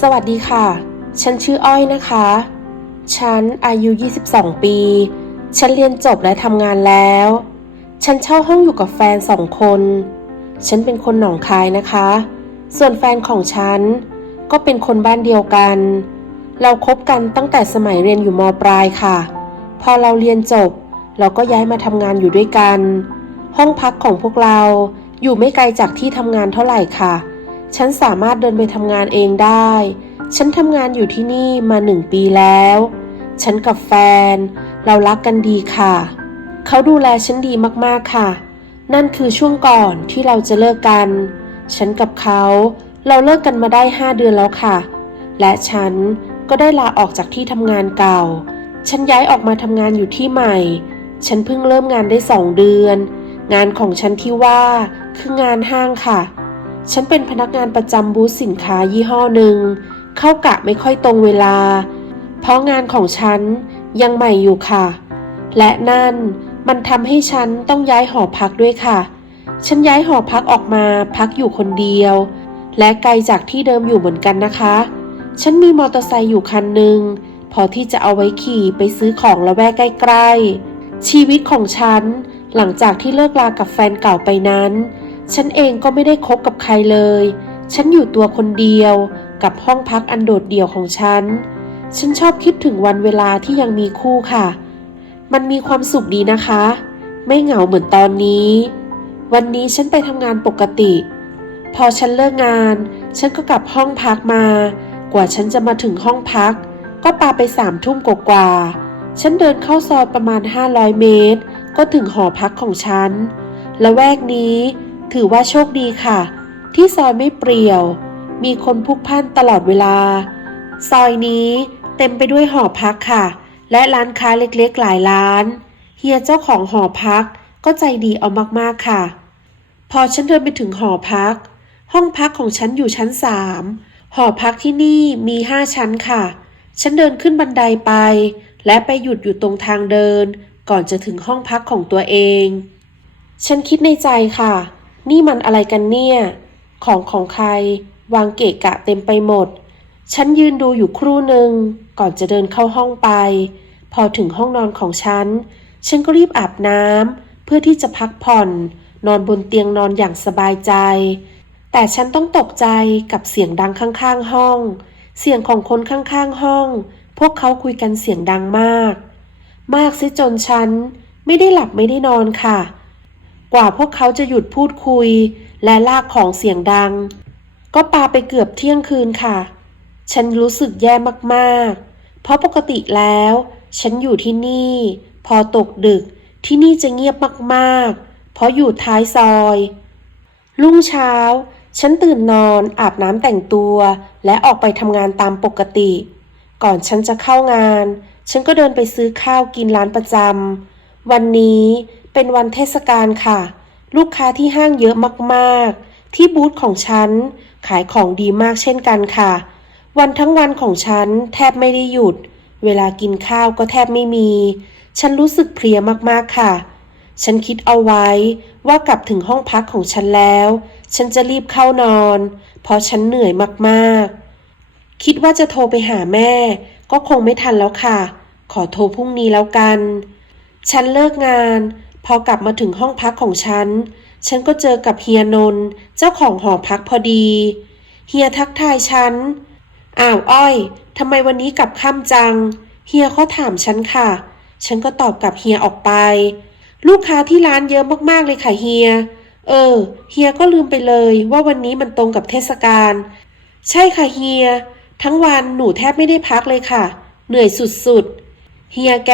สวัสดีค่ะ ฉันชื่ออ้อยนะคะ ฉันอายุ 22 ปี ฉันเรียนจบและทำงานแล้ว ฉันเช่าห้องอยู่กับแฟนสองคน ฉันเป็นคนหนองคายนะคะ ส่วนแฟนของฉันก็เป็นคนบ้านเดียวกัน เราคบกันตั้งแต่สมัยเรียนอยู่มปลายค่ะ พอเราเรียนจบ เราก็ย้ายมาทำงานอยู่ด้วยกัน ห้องพักของพวกเราอยู่ไม่ไกลจากที่ทำงานเท่าไหร่ค่ะ ฉันสามารถเดินไปทำงานเองได้ ฉันทำงานอยู่ที่นี่มาหนึ่งปีแล้ว ฉันกับแฟน เรารักกันดีค่ะ เขาดูแลฉันดีมากๆค่ะ นั่นคือช่วงก่อนที่เราจะเลิกกัน ฉันกับเขา เราเลิกกันมาได้5เดือนแล้วค่ะ และฉันก็ได้ลาออกจากที่ทำงานเก่า ฉันย้ายออกมาทำงานอยู่ที่ใหม่ ฉันเพิ่งเริ่มงานได้สองเดือน งานของฉันที่ว่าคืองานห้างค่ะ ฉันเป็นพนักงานประจำบูธสินค้ายี่ห้อหนึ่ง เข้ากะไม่ค่อยตรงเวลา เพราะงานของฉันยังใหม่อยู่ค่ะ และนั่นมันทำให้ฉันต้องย้ายหอพักด้วยค่ะ ฉันย้ายหอพักออกมาพักอยู่คนเดียว และไกลจากที่เดิมอยู่เหมือนกันนะคะ ฉันมีมอเตอร์ไซค์อยู่คันหนึ่งพอที่จะเอาไว้ขี่ไปซื้อของละแวกใกล้ๆ ชีวิตของฉันหลังจากที่เลิกลากับแฟนเก่าไปนั้น ฉันเองก็ไม่ได้คบกับใครเลย ฉันอยู่ตัวคนเดียวกับห้องพักอันโดดเดี่ยวของฉัน ฉันชอบคิดถึงวันเวลาที่ยังมีคู่ค่ะ มันมีความสุขดีนะคะ ไม่เหงาเหมือนตอนนี้ วันนี้ฉันไปทำงานปกติ พอฉันเลิกงาน ฉันก็กลับห้องพักมา กว่าฉันจะมาถึงห้องพัก ก็ปาไปสามทุ่มกว่าๆฉันเดินเข้าซอยประมาณ 500 เมตร ก็ถึงหอพักของฉันละแวกนี้ ถือว่าโชคดีค่ะ ที่ซอยไม่เปรี่ยว มีคนพุกพ่านตลอดเวลา ซอยนี้เต็มไปด้วยหอพักค่ะ และร้านค้าเล็กๆหลายร้าน เฮียเจ้าของหอพักก็ใจดีเอามากๆค่ะ พอฉันเดินไปถึงหอพัก ห้องพักของฉันอยู่ชั้นสามหอพักที่นี่มีห้าชั้นค่ะ ฉันเดินขึ้นบันไดไป และไปหยุดอยู่ตรงทางเดิน ก่อนจะถึงห้องพักของตัวเอง ฉันคิดในใจค่ะ นี่มันอะไรกันเนี่ย ของของใคร วางเกะกะเต็มไปหมด ฉันยืนดูอยู่ครู่หนึ่งก่อนจะเดินเข้าห้องไป พอถึงห้องนอนของฉัน ฉันก็รีบอาบน้ำเพื่อที่จะพักผ่อน นอนบนเตียงนอนอย่างสบายใจ แต่ฉันต้องตกใจกับเสียงดังข้างๆห้อง เสียงของคนข้างๆห้อง พวกเขาคุยกันเสียงดังมาก มากซิจนฉันไม่ได้หลับไม่ได้นอนค่ะ กว่าพวกเขาจะหยุดพูดคุย และลากของเสียงดัง ก็ปาไปเกือบเที่ยงคืนค่ะ ฉันรู้สึกแย่มากๆ เพราะปกติแล้ว ฉันอยู่ที่นี่ พอตกดึกที่นี่จะเงียบมากๆ เพราะอยู่ท้ายซอย รุ่งเช้า ฉันตื่นนอนอาบน้ำแต่งตัว และออกไปทำงานตามปกติ ก่อนฉันจะเข้างาน ฉันก็เดินไปซื้อข้าวกินร้านประจำวันนี้ เป็นวันเทศกาลค่ะ ลูกค้าที่ห้างเยอะมากๆ ที่บูธของฉัน ขายของดีมากเช่นกันค่ะ วันทั้งวันของฉันแทบไม่ได้หยุด เวลากินข้าวก็แทบไม่มี ฉันรู้สึกเพลียมากๆค่ะ ฉันคิดเอาไว้ว่ากลับถึงห้องพักของฉันแล้ว ฉันจะรีบเข้านอน เพราะฉันเหนื่อยมากๆคิดว่าจะโทรไปหาแม่ ก็คงไม่ทันแล้วค่ะ ขอโทรพรุ่งนี้แล้วกัน ฉันเลิกงาน พอกลับมาถึงห้องพักของฉัน ฉันก็เจอกับเฮียนนท์เจ้าของหอพักพอดี เฮียทักทายฉัน อ้าวอ้อยทำไมวันนี้กลับค่ำจัง เฮียเขาถามฉันค่ะ ฉันก็ตอบกับเฮียออกไป ลูกค้าที่ร้านเยอะมากๆเลยค่ะเฮีย เออ เฮียก็ลืมไปเลยว่าวันนี้มันตรงกับเทศกาล ใช่ค่ะเฮีย ทั้งวันหนูแทบไม่ได้พักเลยค่ะ เหนื่อยสุดๆ เฮียแก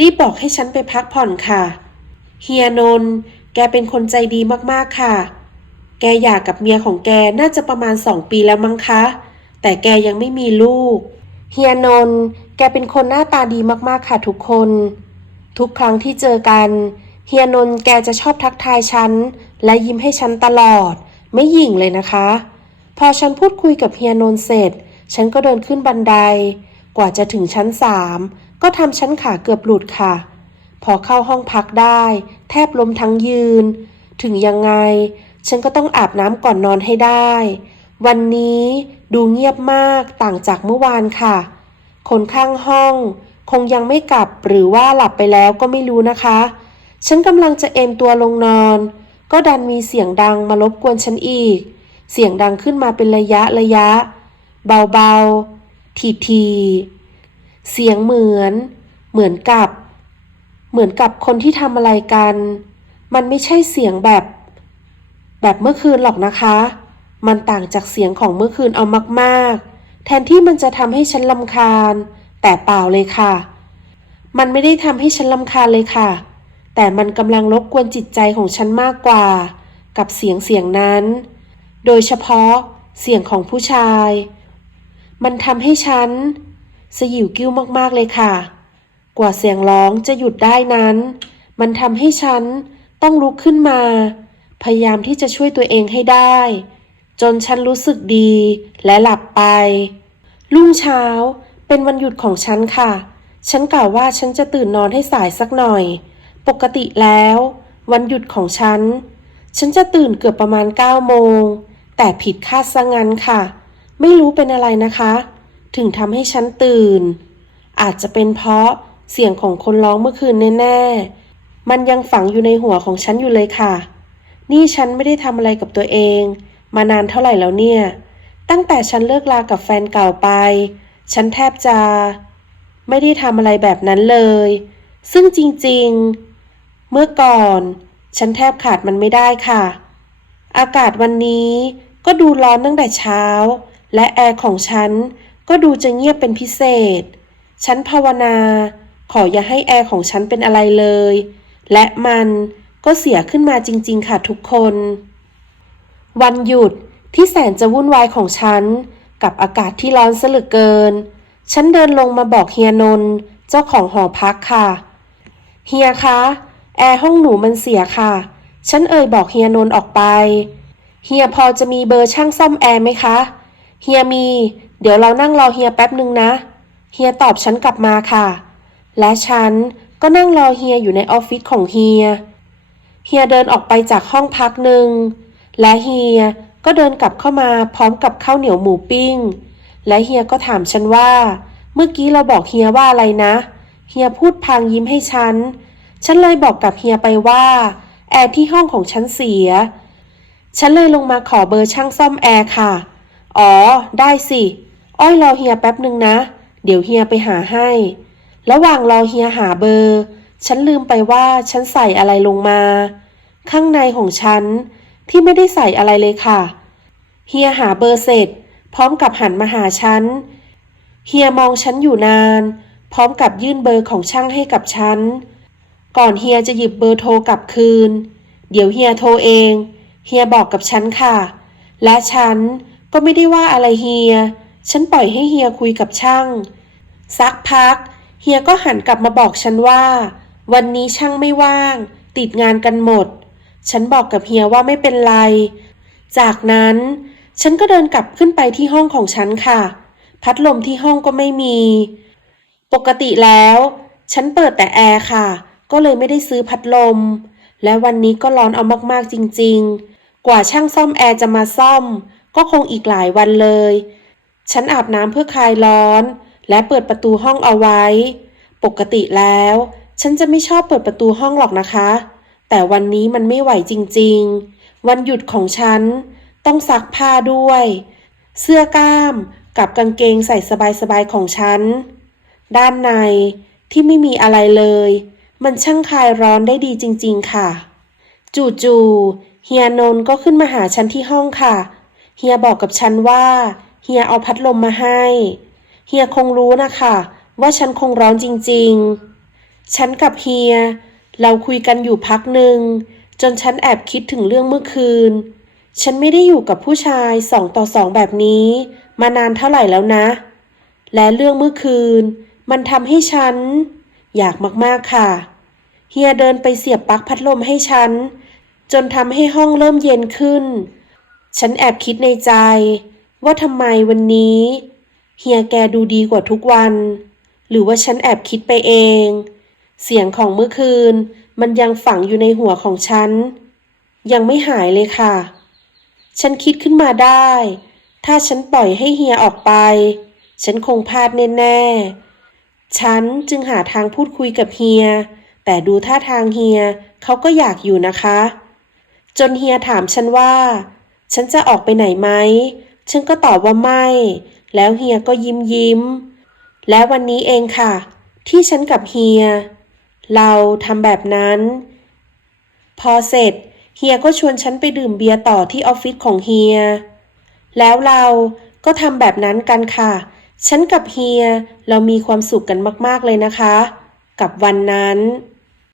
รีบบอกให้ฉันไปพักผ่อนค่ะ เฮียนนท์แกเป็นคนใจดีมากๆค่ะ แกหย่ากับเมียของแกน่าจะประมาณสองปีแล้วมั้งคะ แต่แกยังไม่มีลูก เฮียนนท์แกเป็นคนหน้าตาดีมากๆค่ะทุกคน ทุกครั้งที่เจอกัน เฮียนนท์แกจะชอบทักทายฉัน และยิ้มให้ฉันตลอด ไม่หยิ่งเลยนะคะ พอฉันพูดคุยกับเฮียนนท์เสร็จ ฉันก็เดินขึ้นบันได กว่าจะถึงชั้นสามก็ทำชั้นขาเกือบหลุดค่ะ พอเข้าห้องพักได้ แทบล้มทั้งยืน ถึงยังไง ฉันก็ต้องอาบน้ำก่อนนอนให้ได้ วันนี้ดูเงียบมากต่างจากเมื่อวานค่ะ คนข้างห้อง คงยังไม่กลับหรือว่าหลับไปแล้วก็ไม่รู้นะคะ ฉันกำลังจะเอนตัวลงนอน ก็ดันมีเสียงดังมารบกวนฉันอีก เสียงดังขึ้นมาเป็นระยะระยะ เบาๆทีๆเสียงเหมือน เหมือนกับ เหมือนกับคนที่ทำอะไรกัน มันไม่ใช่เสียงแบบ แบบเมื่อคืนหรอกนะคะ มันต่างจากเสียงของเมื่อคืนเอามากๆ แทนที่มันจะทำให้ฉันลำคาญ แต่เปล่าเลยค่ะ มันไม่ได้ทำให้ฉันลำคาญเลยค่ะ แต่มันกำลังรบกวนจิตใจของฉันมากกว่า กับเสียงเสียงนั้น โดยเฉพาะเสียงของผู้ชาย มันทำให้ฉันสยิวกิ้วมากๆเลยค่ะ กว่าเสียงร้องจะหยุดได้นั้น มันทำให้ฉันต้องลุกขึ้นมา พยายามที่จะช่วยตัวเองให้ได้ จนฉันรู้สึกดีและหลับไป รุ่งเช้าเป็นวันหยุดของฉันค่ะ ฉันกล่าวว่าฉันจะตื่นนอนให้สายสักหน่อย ปกติแล้ว วันหยุดของฉัน ฉันจะตื่นเกือบประมาณ9โมง แต่ผิดคาดซะงั้นค่ะ ไม่รู้เป็นอะไรนะคะ ถึงทำให้ฉันตื่น อาจจะเป็นเพราะ เสียงของคนร้องเมื่อคืนแน่ๆ มันยังฝังอยู่ในหัวของฉันอยู่เลยค่ะ นี่ฉันไม่ได้ทำอะไรกับตัวเอง มานานเท่าไหร่แล้วเนี่ย ตั้งแต่ฉันเลิกลากับแฟนเก่าไป ฉันแทบจะ ไม่ได้ทำอะไรแบบนั้นเลย ซึ่งจริงๆ เมื่อก่อน ฉันแทบขาดมันไม่ได้ค่ะ อากาศวันนี้ก็ดูร้อนตั้งแต่เช้า และแอร์ของฉันก็ดูจะเงียบเป็นพิเศษ ฉันภาวนา ขออย่าให้แอร์ของฉันเป็นอะไรเลย และมันก็เสียขึ้นมาจริง ๆ ค่ะทุกคน วันหยุดที่แสนจะวุ่นวายของฉัน กับอากาศที่ร้อนซะเหลือเกิน ฉันเดินลงมาบอกเฮียนนท์เจ้าของหอพักค่ะ เฮียคะ แอร์ห้องหนูมันเสียค่ะ ฉันเอ่ยบอกเฮียนนท์ออกไป เฮียพอจะมีเบอร์ช่างซ่อมแอร์ไหมคะ เฮียมี เดี๋ยวเรานั่งรอเฮียแป๊บหนึ่งนะ เฮียตอบฉันกลับมาค่ะ และฉันก็นั่งรอเฮียอยู่ในออฟฟิศของเฮีย เฮียเดินออกไปจากห้องพักหนึ่ง และเฮียก็เดินกลับเข้ามาพร้อมกับข้าวเหนียวหมูปิ้ง และเฮียก็ถามฉันว่า เมื่อกี้เราบอกเฮียว่าอะไรนะ เฮียพูดพางยิ้มให้ฉัน ฉันเลยบอกกับเฮียไปว่าแอร์ที่ห้องของฉันเสีย ฉันเลยลงมาขอเบอร์ช่างซ่อมแอร์ค่ะ อ๋อ ได้สิ อ้อยรอเฮียแป๊บหนึ่งนะ เดี๋ยวเฮียไปหาให้ ระหว่างรอเฮียหาเบอร์ ฉันลืมไปว่าฉันใส่อะไรลงมา ข้างในของฉันที่ไม่ได้ใส่อะไรเลยค่ะ เฮียหาเบอร์เสร็จ พร้อมกับหันมาหาฉัน เฮียมองฉันอยู่นาน พร้อมกับยื่นเบอร์ของช่างให้กับฉัน ก่อนเฮียจะหยิบเบอร์โทรกลับคืน เดี๋ยวเฮียโทรเอง เฮียบอกกับฉันค่ะ และฉันก็ไม่ได้ว่าอะไรเฮีย ฉันปล่อยให้เฮียคุยกับช่าง สักพัก เฮียก็หันกลับมาบอกฉันว่า วันนี้ช่างไม่ว่าง ติดงานกันหมด ฉันบอกกับเฮียว่าไม่เป็นไร จากนั้น ฉันก็เดินกลับขึ้นไปที่ห้องของฉันค่ะ พัดลมที่ห้องก็ไม่มี ปกติแล้ว ฉันเปิดแต่แอร์ค่ะ ก็เลยไม่ได้ซื้อพัดลม และวันนี้ก็ร้อนเอามากๆจริง ๆ กว่าช่างซ่อมแอร์จะมาซ่อม ก็คงอีกหลายวันเลย ฉันอาบน้ำเพื่อคลายร้อน และเปิดประตูห้องเอาไว้ ปกติแล้ว ฉันจะไม่ชอบเปิดประตูห้องหรอกนะคะ แต่วันนี้มันไม่ไหวจริงๆ วันหยุดของฉัน ต้องซักผ้าด้วย เสื้อกล้ามกับกางเกงใส่สบายๆของฉัน ด้านในที่ไม่มีอะไรเลย มันช่างคลายร้อนได้ดีจริงๆค่ะ จู่ๆเฮียนนก็ขึ้นมาหาฉันที่ห้องค่ะ เฮียบอกกับฉันว่า เฮียเอาพัดลมมาให้ เฮียคงรู้นะคะ ว่าฉันคงร้อนจริงๆ ฉันกับเฮีย เราคุยกันอยู่พักหนึ่ง จนฉันแอบคิดถึงเรื่องเมื่อคืน ฉันไม่ได้อยู่กับผู้ชายสองต่อสองแบบนี้ มานานเท่าไหร่แล้วนะ และเรื่องเมื่อคืน มันทำให้ฉัน อยากมากๆค่ะ เฮียเดินไปเสียบปลั๊กพัดลมให้ฉัน จนทำให้ห้องเริ่มเย็นขึ้น ฉันแอบคิดในใจว่าทำไมวันนี้ เฮียแกดูดีกว่าทุกวัน หรือว่าฉันแอบคิดไปเอง เสียงของเมื่อคืน มันยังฝังอยู่ในหัวของฉัน ยังไม่หายเลยค่ะ ฉันคิดขึ้นมาได้ ถ้าฉันปล่อยให้เฮียออกไป ฉันคงพลาดแน่ๆ ฉันจึงหาทางพูดคุยกับเฮีย แต่ดูท่าทางเฮียเขาก็อยากอยู่นะคะ จนเฮียถามฉันว่า ฉันจะออกไปไหนไหม ฉันก็ตอบว่าไม่ แล้วเฮียก็ยิ้มยิ้ม และวันนี้เองค่ะ ที่ฉันกับเฮีย เราทำแบบนั้น พอเสร็จเฮียก็ชวนฉันไปดื่มเบียร์ต่อที่ออฟฟิศของเฮีย แล้วเราก็ทำแบบนั้นกันค่ะ ฉันกับเฮียเรามีความสุขกันมาก ๆ เลยนะคะ กับวันนั้น